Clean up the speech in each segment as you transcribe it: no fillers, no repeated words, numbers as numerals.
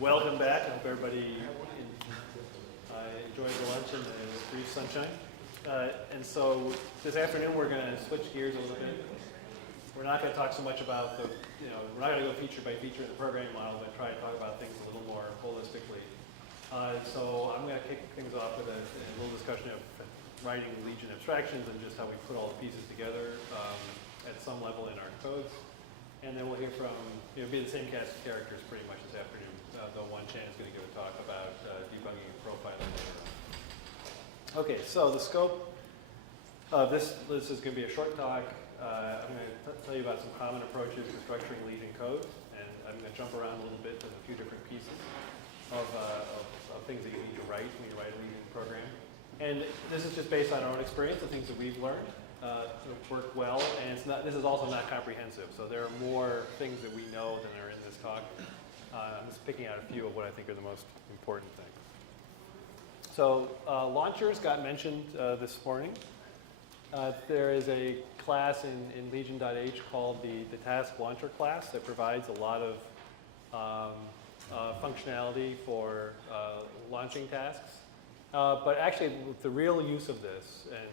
Welcome back. I hope everybody enjoyed the lunch and the brief sunshine. And so this afternoon we're going to switch gears a little bit. We're not going to talk so much about the, we're not going to go feature by feature in the programming model, but try to talk about things a little more holistically. So I'm going to kick things off with a little discussion of writing Legion abstractions and just how we put all the pieces together at some level in our codes. And then we'll hear from, it'll be the same cast of characters pretty much this afternoon, though one Chan is going to give a talk about debugging and profiling later on. Okay, so the scope of this is going to be a short talk. I'm going to tell you about some common approaches to structuring Legion code, and I'm going to jump around a little bit to a few different pieces of things that you need to write when you write a Legion program. And this is just based on our own experience, the things that we've learned. Work well, and this is also not comprehensive, so there are more things that we know than are in this talk. I'm just picking out a few of what I think are the most important things. So launchers got mentioned this morning. There is a class in Legion.h called the task launcher class that provides a lot of functionality for launching tasks. But actually, the real use of this, and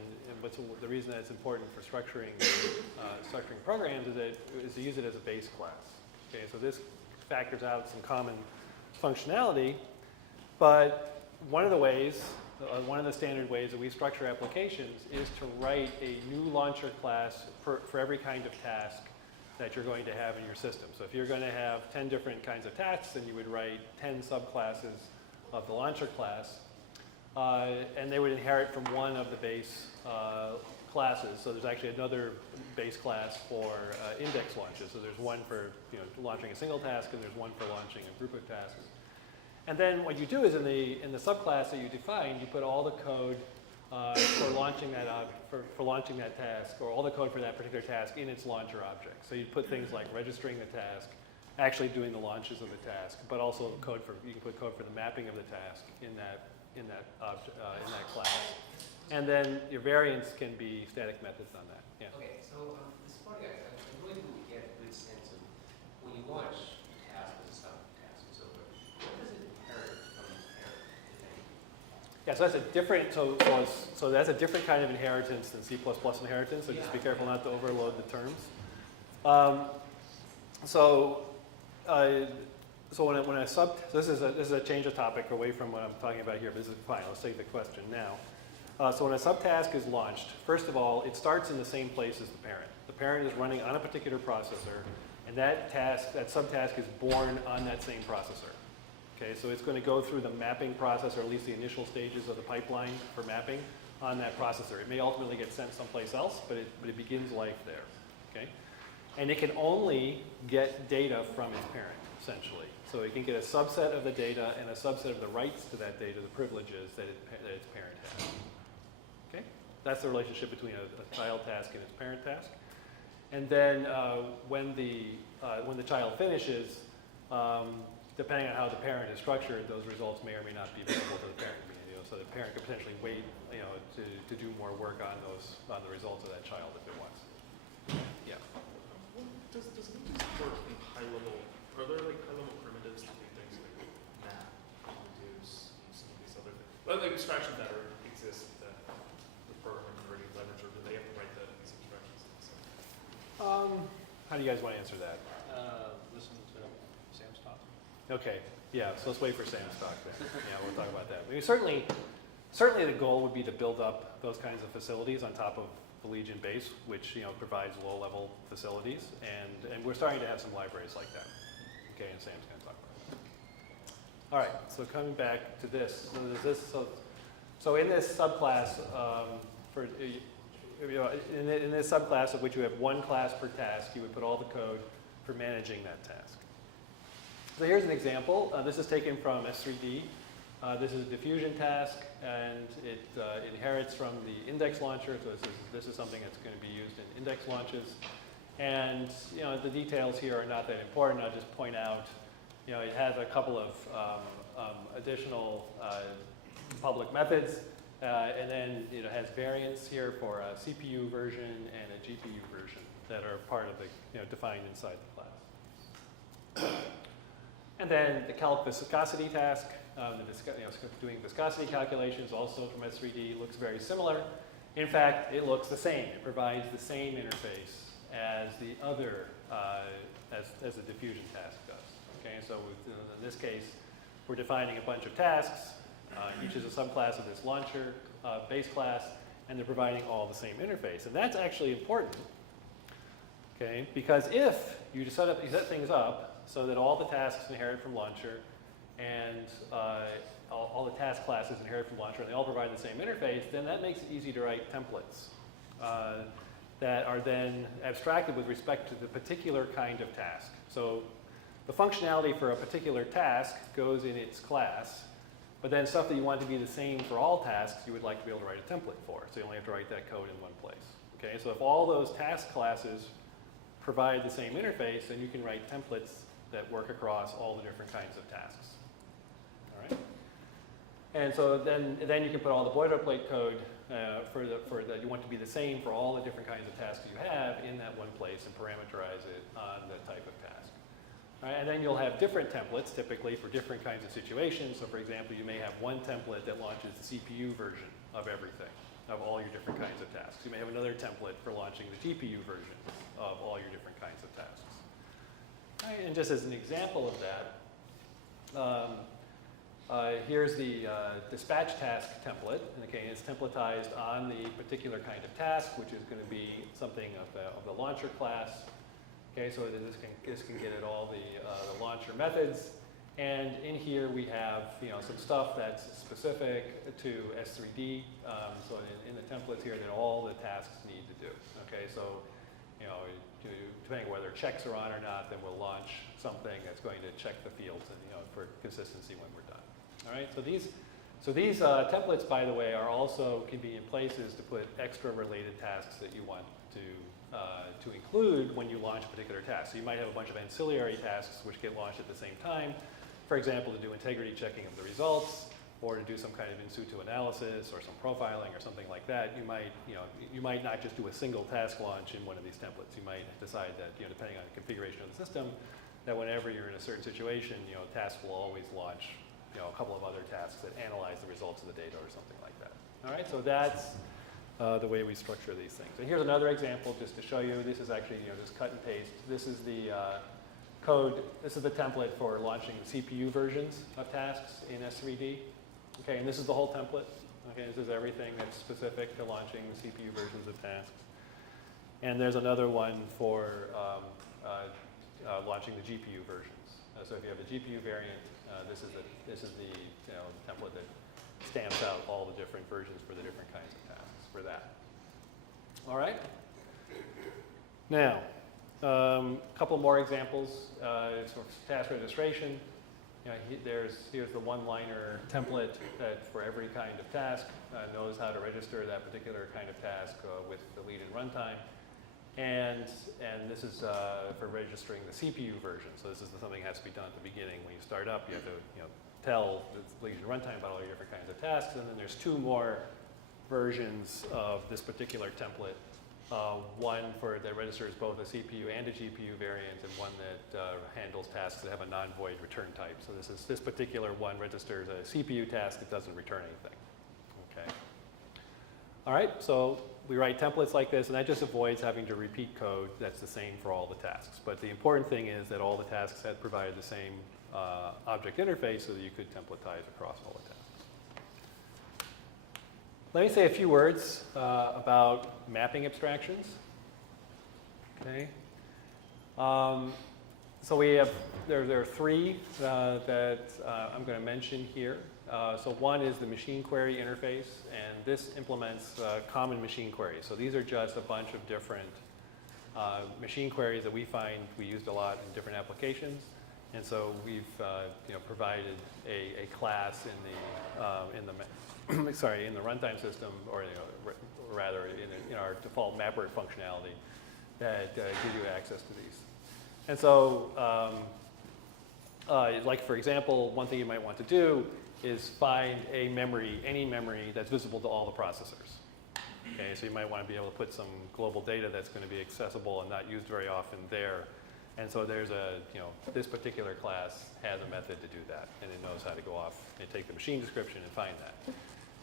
the reason that it's important for structuring programs is to use it as a base class. Okay, so this factors out some common functionality, but one of the standard ways that we structure applications is to write a new launcher class for every kind of task that you're going to have in your system. So if you're going to have 10 different kinds of tasks, then you would write 10 subclasses of the launcher class. And they would inherit from one of the base classes. So there's actually another base class for index launches. So there's one for launching a single task, and there's one for launching a group of tasks. And then what you do is in the subclass that you define, you put all the code for launching that task, or all the code for that particular task in its launcher object. So you put things like registering the task, actually doing the launches of the task, but also you can put code for the mapping of the task in that class. And then your variants can be static methods on that. Yeah. Okay, so this part I really didn't get a good sense of when you launch a task as a subtask and so forth, what does it inherit from its parent, if anything? Yeah, so that's a different that's a different kind of inheritance than C++ inheritance. So just be careful not to overload the terms. This is a change of topic away from what I'm talking about here, but this is fine. Let's take the question now. So when a subtask is launched, first of all, it starts in the same place as the parent. The parent is running on a particular processor, and that subtask is born on that same processor. Okay, so it's going to go through the mapping process, or at least the initial stages of the pipeline for mapping on that processor. It may ultimately get sent someplace else, but it begins life there. Okay, and it can only get data from its parent, essentially. So it can get a subset of the data and a subset of the rights to that data, the privileges that its parent has. Okay, that's the relationship between a child task and its parent task. And then when the child finishes, depending on how the parent is structured, those results may or may not be available to the parent. So the parent could potentially wait, to do more work on the results of that child if it wants. Yeah. Does Legion work in high level? Are there like high level primitives to do things like map, reduce, and some of these other things? Like abstractions that exist that the programmer can already leverage, or do they have to write these abstractions? How do you guys want to answer that? Listen to Sam's talk. Okay, yeah, so let's wait for Sam's talk then. Yeah, we'll talk about that. I mean, certainly the goal would be to build up those kinds of facilities on top of the Legion base, which provides low-level facilities, and we're starting to have some libraries like that. Okay, and Sam's going to talk about it. All right, so coming back to this, so in this subclass, in this subclass of which you have one class per task, you would put all the code for managing that task. So here's an example. This is taken from S3D. This is a diffusion task, and it inherits from the index launcher. So this is something that's going to be used in index launches. And the details here are not that important. I'll just point out, it has a couple of additional public methods, and then it has variants here for a CPU version and a GPU version that are part of the defined inside the class. And then the calc viscosity task, doing viscosity calculations also from S3D looks very similar. In fact, it looks the same. It provides the same interface as the other, as the diffusion task does. Okay, so in this case, we're defining a bunch of tasks. Each is a subclass of this launcher base class, and they're providing all the same interface. And that's actually important, okay? Because if you set things up so that all the tasks inherit from launcher, and all the task classes inherit from launcher, and they all provide the same interface, then that makes it easy to write templates that are then abstracted with respect to the particular kind of task. So the functionality for a particular task goes in its class, but then stuff that you want to be the same for all tasks, you would like to be able to write a template for. So you only have to write that code in one place. Okay, so if all those task classes provide the same interface, then you can write templates that work across all the different kinds of tasks. All right? And so then you can put all the boilerplate code for that you want to be the same for all the different kinds of tasks you have in that one place and parameterize it on the type of task. All right, and then you'll have different templates typically for different kinds of situations. So for example, you may have one template that launches the CPU version of everything, of all your different kinds of tasks. You may have another template for launching the GPU version of all your different kinds of tasks. All right, and just as an example of that, here's the dispatch task template. And again, it's templatized on the particular kind of task, which is going to be something of the launcher class. Okay, so this can get at all the launcher methods. And in here we have some stuff that's specific to S3D. So in the templates here that all the tasks need to do. Okay, so depending on whether checks are on or not, then we'll launch something that's going to check the fields and for consistency when we're done. All right, so these templates, by the way, are also convenient places to put extra related tasks that you want to include when you launch a particular task. So you might have a bunch of ancillary tasks which get launched at the same time. For example, to do integrity checking of the results, or to do some kind of in situ analysis, or some profiling, or something like that. You might not just do a single task launch in one of these templates. You might decide that, depending on the configuration of the system, that whenever you're in a certain situation, tasks will always launch, a couple of other tasks that analyze the results of the data or something like that. All right, so that's the way we structure these things. And here's another example just to show you. This is actually, just cut and paste. This is the code. This is the template for launching CPU versions of tasks in S3D. Okay, and this is the whole template. Okay, this is everything that's specific to launching the CPU versions of tasks. And there's another one for launching the GPU versions. So if you have a GPU variant, this is the template that stamps out all the different versions for the different kinds of tasks for that. All right. Now, a couple more examples. For task registration, here's the one-liner template that for every kind of task knows how to register that particular kind of task with the lead and runtime. And this is for registering the CPU version. So this is something that has to be done at the beginning. When you start up, you have to tell the lead and runtime about all your different kinds of tasks. And then there's two more versions of this particular template. One that registers both a CPU and a GPU variant, and one that handles tasks that have a non-void return type. So this particular one registers a CPU task that doesn't return anything. Okay. All right, so we write templates like this, and that just avoids having to repeat code that's the same for all the tasks. But the important thing is that all the tasks had provided the same object interface so that you could templatize across all the tasks. Let me say a few words about mapping abstractions. Okay. So there are three that I'm going to mention here. So one is the machine query interface, and this implements common machine queries. So these are just a bunch of different machine queries that we find we used a lot in different applications. And so we've provided a class in the runtime system, or rather in our default mapper functionality that give you access to these. And so, like for example, one thing you might want to do is find any memory that's visible to all the processors. Okay, so you might want to be able to put some global data that's going to be accessible and not used very often there, And so there's this particular class has a method to do that, and it knows how to go off and take the machine description and find that.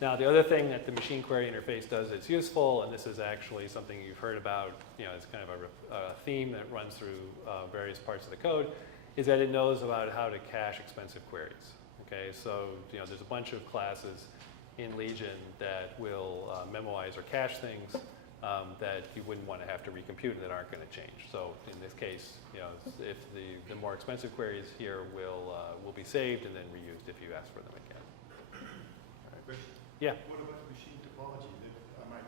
Now, the other thing that the machine query interface does that's useful, and this is actually something you've heard about, it's kind of a theme that runs through various parts of the code, is that it knows about how to cache expensive queries. Okay, so there's a bunch of classes in Legion that will memoize or cache things that you wouldn't want to have to recompute and that aren't going to change. So in this case, if the more expensive queries here will be saved and then reused if you ask for them again. All right. Yeah. What about machine topology? I might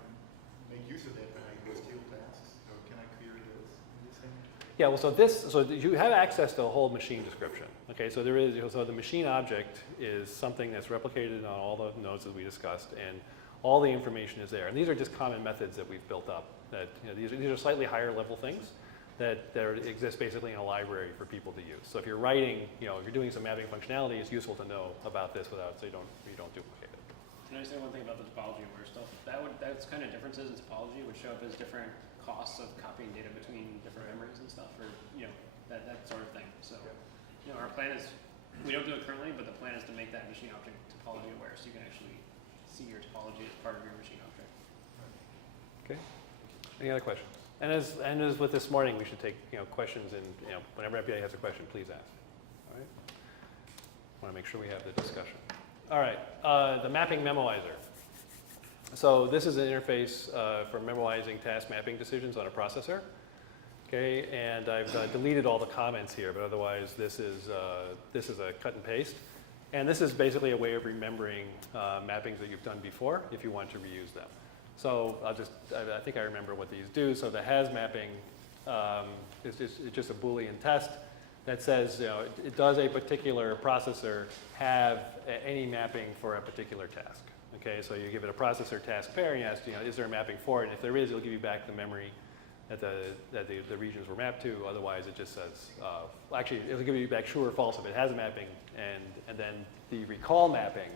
make use of that when I do steel tasks. So can I query those in the same? Yeah. Well, so you have access to a whole machine description. Okay. So the machine object is something that's replicated on all the nodes that we discussed, and all the information is there. And these are just common methods that we've built up. That these are slightly higher level things that exist basically in a library for people to use. So if you're writing, if you're doing some mapping functionality, it's useful to know about this so you don't duplicate it. Can I say one thing about the topology aware stuff? That's kind of differences in topology would show up as different costs of copying data between different memories and stuff, or that sort of thing. So our plan is, we don't do it currently, but the plan is to make that machine object topology aware, so you can actually see your topology as part of your machine object. Okay. Any other questions? And as with this morning, we should take questions, and whenever anybody has a question, please ask. All right. Want to make sure we have the discussion. All right. The mapping memoizer. So this is an interface for memoizing task mapping decisions on a processor. Okay. And I've deleted all the comments here, but otherwise this is a cut and paste. And this is basically a way of remembering mappings that you've done before if you want to reuse them. So I think I remember what these do. So the has mapping is just a Boolean test that says, does a particular processor have any mapping for a particular task? Okay, so you give it a processor task pair and you ask, is there a mapping for it? And if there is, it'll give you back the memory that the regions were mapped to. Otherwise, it just says, actually, it'll give you back true or false if it has a mapping, and then the recall mapping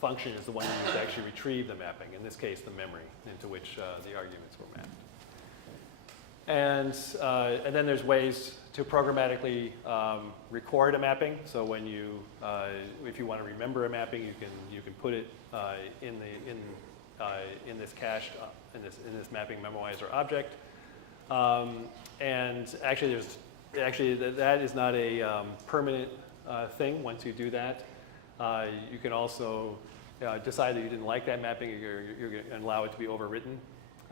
function is the one used to actually retrieve the mapping. In this case, the memory into which the arguments were mapped. And then there's ways to programmatically record a mapping. So when if you want to remember a mapping, you can put it in this cached in this mapping memoizer object. And actually, that is not a permanent thing. Once you do that, you can also decide that you didn't like that mapping. You're going to allow it to be overwritten.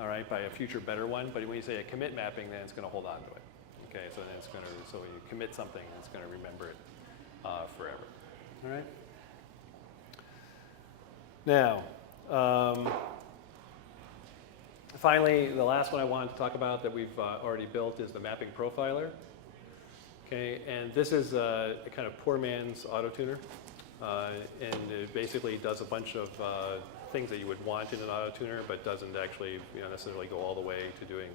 All right, by a future better one. But when you say a commit mapping, then it's going to hold on to it. Okay, so then so when you commit something, it's going to remember it forever. All right. Now, finally, the last one I wanted to talk about that we've already built is the mapping profiler. Okay, and this is a kind of poor man's auto-tuner, and it basically does a bunch of things that you would want in an auto-tuner, but doesn't actually necessarily go all the way to doing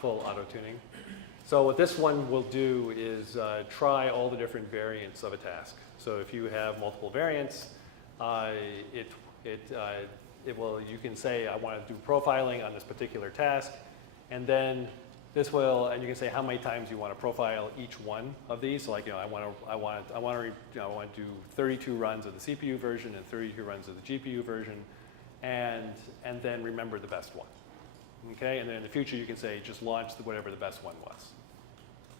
full auto-tuning. So what this one will do is try all the different variants of a task. So if you have multiple variants, you can say I want to do profiling on this particular task, and then and you can say how many times you want to profile each one of these. So like I want to do 32 runs of the CPU version and 32 runs of the GPU version, and then remember the best one. Okay, and then in the future you can say just launch whatever the best one was.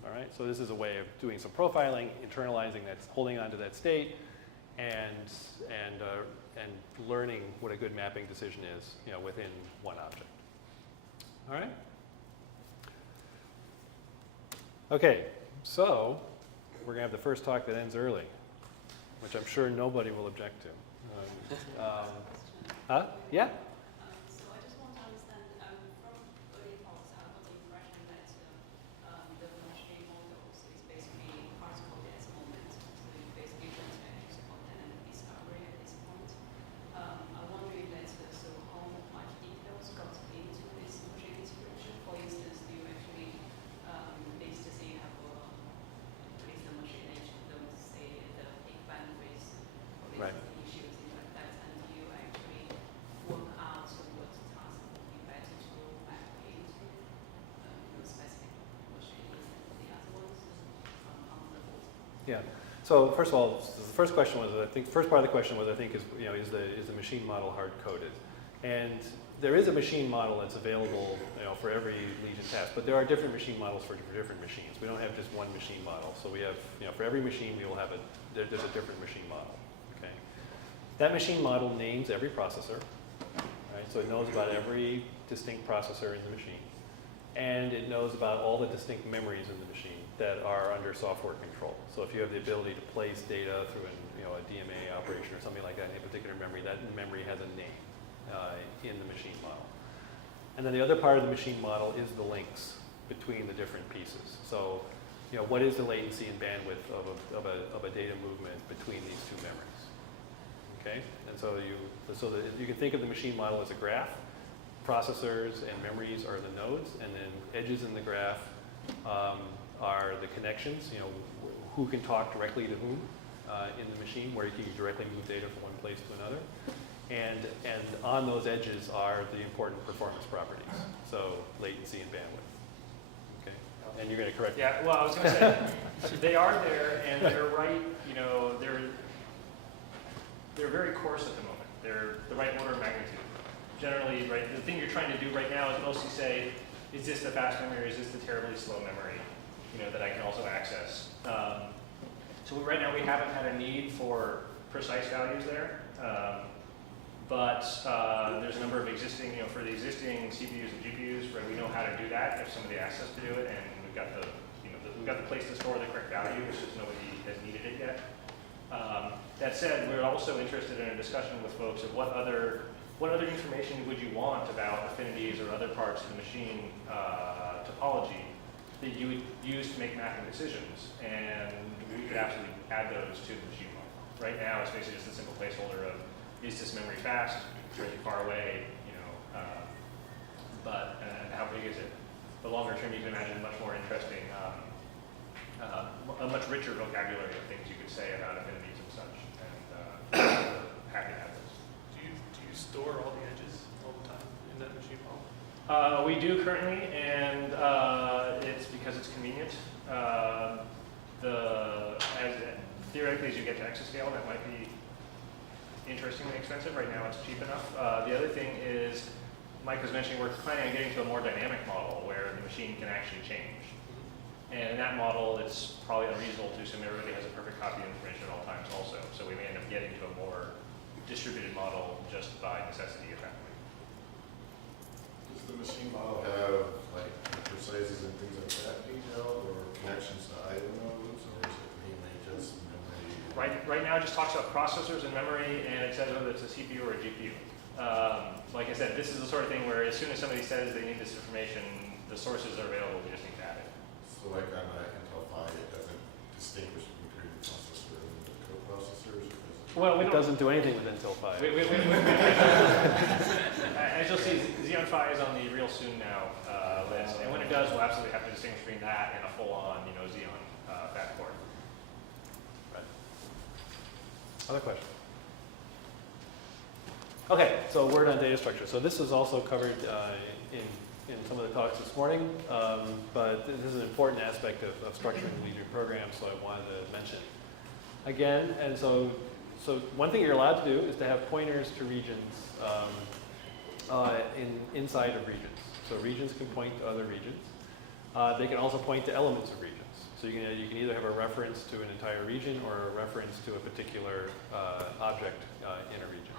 All right, so this is a way of doing some profiling, internalizing that, holding on to that state, and learning what a good mapping decision is, within one object. All right. Okay, so we're gonna have the first talk that ends early, which I'm sure nobody will object to. Yeah? So I just want to understand, from early talks, I got the impression that the machine models is basically hard-coded at the moment. So you basically don't use content and discovery at this point. I'm wondering so how much details got into this machine description? For instance, do you actually next to say have place the machine edge, don't say the peak bandwidth or Right. issues, things like that, and you actually work Yeah. So first of all, the first question was, I think, first part of the question was, I think, is the machine model hard coded? And there is a machine model that's available, for every Legion task, but there are different machine models for different machines. We don't have just one machine model. So we have, for every machine, we will have there's a different machine model. Okay. That machine model names every processor, right? So it knows about every distinct processor in the machine, and it knows about all the distinct memories in the machine that are under software control. So if you have the ability to place data through a DMA operation or something like that in a particular memory, that memory has a name in the machine model. And then the other part of the machine model is the links between the different pieces. So, what is the latency and bandwidth of a data movement between these two memories? Okay, and so you can think of the machine model as a graph. Processors and memories are the nodes, and then edges in the graph are the connections. Who can talk directly to whom in the machine, where you can directly move data from one place to another. And on those edges are the important performance properties, so latency and bandwidth. Okay, and you're going to correct me. Yeah, well, I was going to say, they are there, and they're right, they're very coarse at the moment. They're the right order of magnitude. Generally, right, the thing you're trying to do right now is mostly say, is this the fast memory, or is this the terribly slow memory, that I can also access? So right now we haven't had a need for precise values there. But there's a number of existing, for the existing CPUs and GPUs, where we know how to do that if somebody asks us to do it, and we've got the, we've got the place to store the correct value, which just nobody has needed it yet. That said, we're also interested in a discussion with folks of what other information would you want about affinities or other parts of the machine topology that you would use to make mapping decisions, and we could absolutely add those to the machine model. Right now, it's basically just a simple placeholder of, is this memory fast? Or is it far away? But how big is it? The longer term, you can imagine a much more interesting, a much richer vocabulary of things you could say about affinities and such. And happy to have those. Do you store all the edges all the time in that machine model? We do currently, and it's because it's convenient. Theoretically, as you get to exascale, that might be interestingly expensive. Right now, it's cheap enough. The other thing is, Mike was mentioning, we're planning on getting to a more dynamic model where the machine can actually change. And in that model, it's probably unreasonable to assume everybody has a perfect copy of information at all times also. So we may end up getting to a more distributed model just by necessity at that point. Does the machine model have like precises and things like that detailed, or connections to IO nodes, or is it mainly just memory? Right now, it just talks about processors and memory, and it says whether it's a CPU or a GPU. Like I said, this is the sort of thing where as soon as somebody says they need this information, the sources are available. We just need to add it. So like on the Intel 5, it doesn't distinguish between the processor and the coprocessors? Well, It doesn't do anything with Intel 5. As you'll see, Xeon Phi is on the real soon now list, and when it does, we'll absolutely have to distinguish between that and a full-on, Xeon fat core. Right. Other questions? Okay, so a word on data structure. So this is also covered in some of the talks this morning, but this is an important aspect of structuring the Legion program, so I wanted to mention again. And so one thing you're allowed to do is to have pointers to regions inside of regions. So regions can point to other regions. They can also point to elements of regions. So you can either have a reference to an entire region or a reference to a particular object in a region.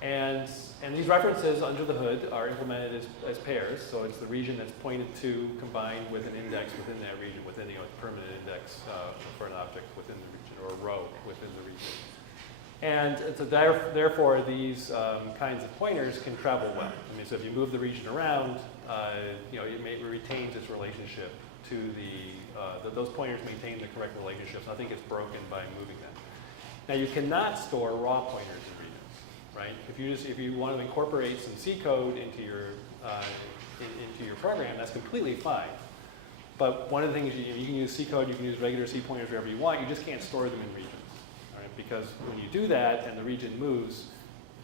And these references under the hood are implemented as pairs. So it's the region that's pointed to combined with an index within that region, within a permanent index for an object within the region, or a row within the region. And so therefore, these kinds of pointers can travel well. I mean, so if you move the region around, it retains its relationship to those pointers maintain the correct relationships. Nothing gets broken by moving them. Now, you cannot store raw pointers in regions, right? If you want to incorporate some C code into your program, that's completely fine. But one of the things you can use C code, you can use regular C pointers wherever you want. You just can't store them in regions. Because when you do that and the region moves,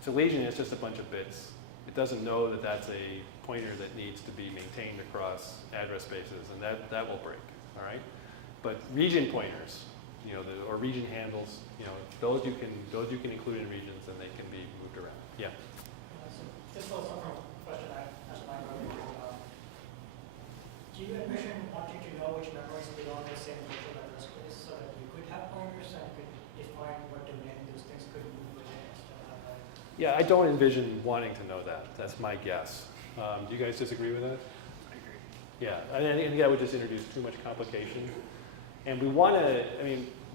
to Legion it's just a bunch of bits. It doesn't know that that's a pointer that needs to be maintained across address spaces, and that will break, all right? But region pointers or region handles, those you can include in regions and they can be moved around. Yeah. So this was from a question I asked my brother. Do you envision wanting to know which memories belong to the same virtual address space so that you could have pointers and could define what domain those things could move within instead of like, Yeah, I don't envision wanting to know that. That's my guess. Do you guys disagree with that? I agree. Yeah, I think that would just introduce too much complication. And we want to,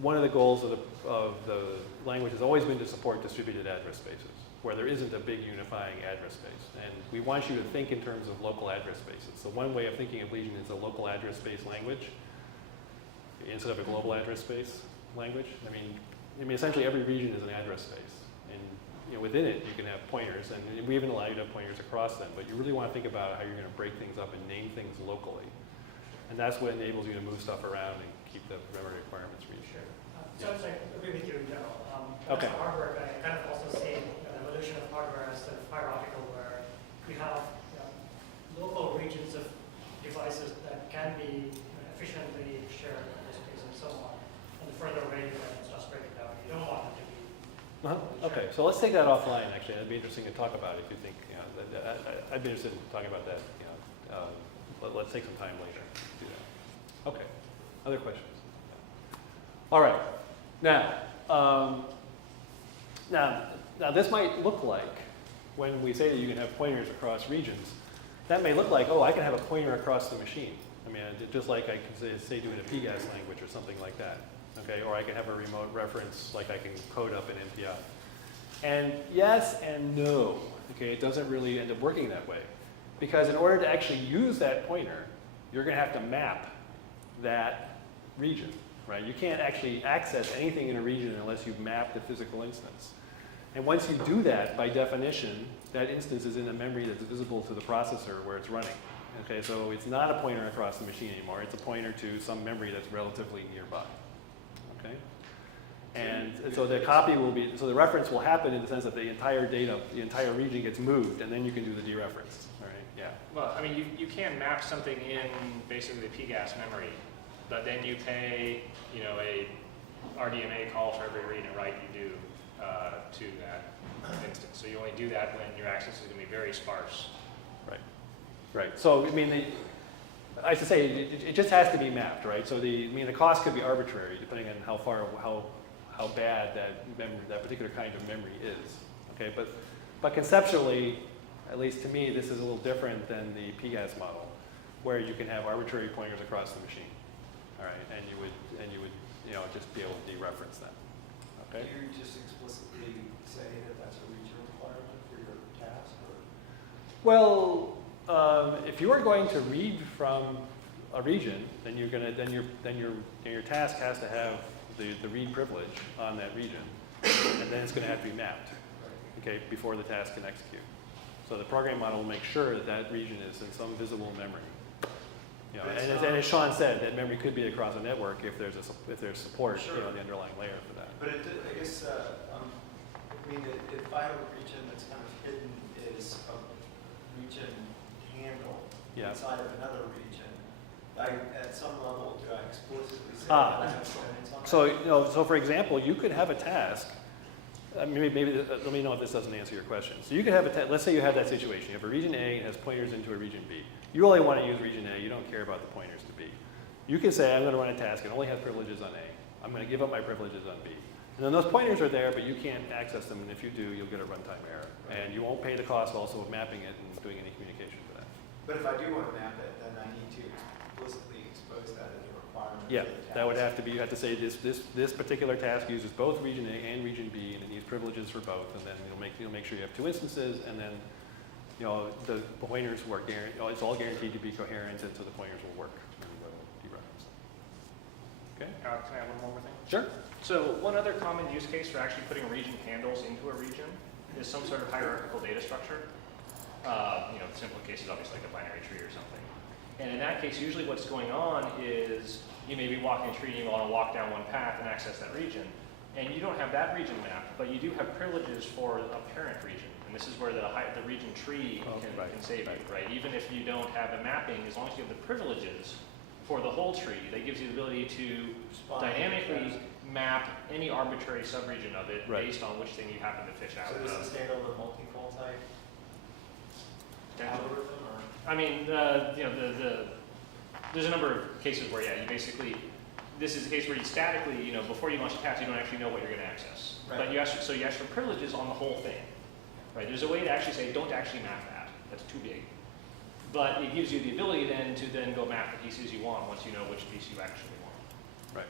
one of the goals of the language has always been to support distributed address spaces, where there isn't a big unifying address space. And we want you to think in terms of local address spaces. So one way of thinking of Legion is a local address space language instead of a global address space language. Essentially every region is an address space. And within it, you can have pointers, and we even allow you to have pointers across them, but you really want to think about how you're going to break things up and name things locally. And that's what enables you to move stuff around and keep the memory requirements reached. so I agree with you in general. Okay. As hardware, I kind of also see the evolution of hardware as sort of hierarchical, where we have local regions of devices that can be efficiently shared in this case and so on. And the further away you get, it starts breaking down. You don't want it to be. Okay, so let's take that offline, actually. That'd be interesting to talk about if you think, I'd be interested in talking about that. Let's take some time later to do that. Okay, other questions? All right, now this might look like, when we say that you can have pointers across regions, that may look like, oh, I can have a pointer across the machine. Just like I can say doing a PGAS language or something like that. Okay, or I can have a remote reference, like I can code up an MPI. And yes and no, okay, it doesn't really end up working that way. Because in order to actually use that pointer, you're gonna have to map that region, right? You can't actually access anything in a region unless you've mapped the physical instance. And once you do that, by definition, that instance is in a memory that's visible to the processor where it's running. Okay, so it's not a pointer across the machine anymore, it's a pointer to some memory that's relatively nearby. Okay? And so the copy will be, so the reference will happen in the sense that the entire data, the entire region gets moved, and then you can do the dereference. All right? Yeah. Well, you can map something in basically the PGAS memory, but then you pay, a RDMA call for every read and write you do to that instance. So you only do that when your access is going to be very sparse. Right. Right. So I should say it just has to be mapped, right? So the cost could be arbitrary depending on how bad that particular kind of memory is. Okay, but conceptually, at least to me, this is a little different than the PGAS model, where you can have arbitrary pointers across the machine. All right, and you would just be able to dereference them. Okay. Do you just explicitly say that that's a region requirement for your task, or? Well, if you are going to read from a region, then your task has to have the read privilege on that region, and then it's going to have to be mapped, okay, before the task can execute. So the program model will make sure that that region is in some visible memory. And as Sean said, that memory could be across a network if there's support, Sure. The underlying layer for that. But I guess, if I have a region that's kind of hidden is a region handle inside of another region, at some level, do I explicitly say that I have points on that? So for example, you could have a task. Maybe let me know if this doesn't answer your question. So you could have let's say you have that situation. You have a region A and has pointers into a region B. You only want to use region A. You don't care about the pointers to B. You can say, I'm going to run a task and only have privileges on A. I'm going to give up my privileges on B. And then those pointers are there, but you can't access them. And if you do, you'll get a runtime error. And you won't pay the cost also of mapping it and doing any communication for that. But if I do want to map it, then I need to explicitly expose that as a requirement. Yeah, for the task. that would have to be, you have to say this particular task uses both region A and region B, and it needs privileges for both, and then you'll make sure you have 2 instances, and then the pointers work. It's all guaranteed to be coherent, and so the pointers will work and will dereference. Okay. Can I add one more thing? Sure. So one other common use case for actually putting region handles into a region is some sort of hierarchical data structure. The simple case is obviously like a binary tree or something. And in that case, usually what's going on is you may be walking a tree and you want to walk down one path and access that region. And you don't have that region mapped, but you do have privileges for a parent region. And this is where the region tree can save you, right? Even if you don't have a mapping, as long as you have the privileges for the whole tree, that gives you the ability to dynamically map any arbitrary subregion of it Right. based on which thing you happen to fish out. So this is handle the multi-fold type Potentially. algorithm, or? I mean, you know, there's a number of cases where, yeah, you basically, this is a case where you statically, you know, before you launch a task, you don't actually know what you're going to access. Right. But you ask, so you ask for privileges on the whole thing, right? There's a way to actually say, don't actually map that. That's too big. But it gives you the ability then to then go map the pieces you want once you know which piece you actually want. Right.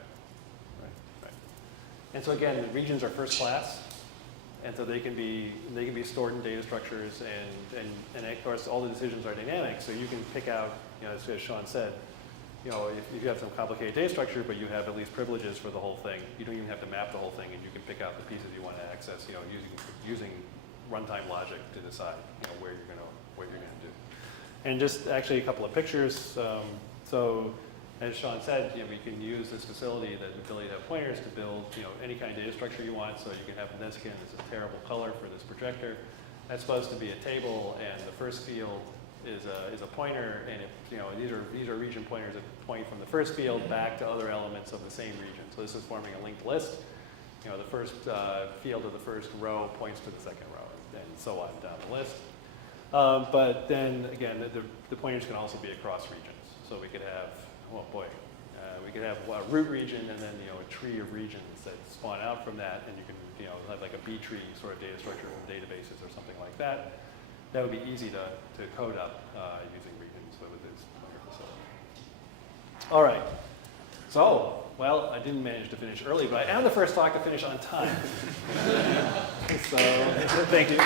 And so again, the regions are first class, and so they can be stored in data structures, and of course all the decisions are dynamic. So you can pick out, you know, as Sean said, you know, if you have some complicated data structure, but you have at least privileges for the whole thing, you don't even have to map the whole thing, and you can pick out the pieces you want to access, you know, using runtime logic to decide, you know, what you're gonna do. And just actually a couple of pictures. So as Sean said, you know, we can use this facility, the ability to have pointers to build, you know, any kind of data structure you want. So you can have Pendensican as a terrible color for this projector. That's supposed to be a table, and the first field is a pointer, and if, you know, these are region pointers that point from the first field back to other elements of the same region. So this is forming a linked list. You know, the first field of the first row points to the second row, and so on down the list. But then again, the pointers can also be across regions. So we could have, oh boy, we could have a root region, and then, you know, a tree of regions that spawn out from that, and you can, you know, have like a B tree sort of data structure from databases or something like that. That would be easy to code up using regions with this pointer facility. All right. So, well, I didn't manage to finish early, but I am the first talk to finish on time. So, thank you.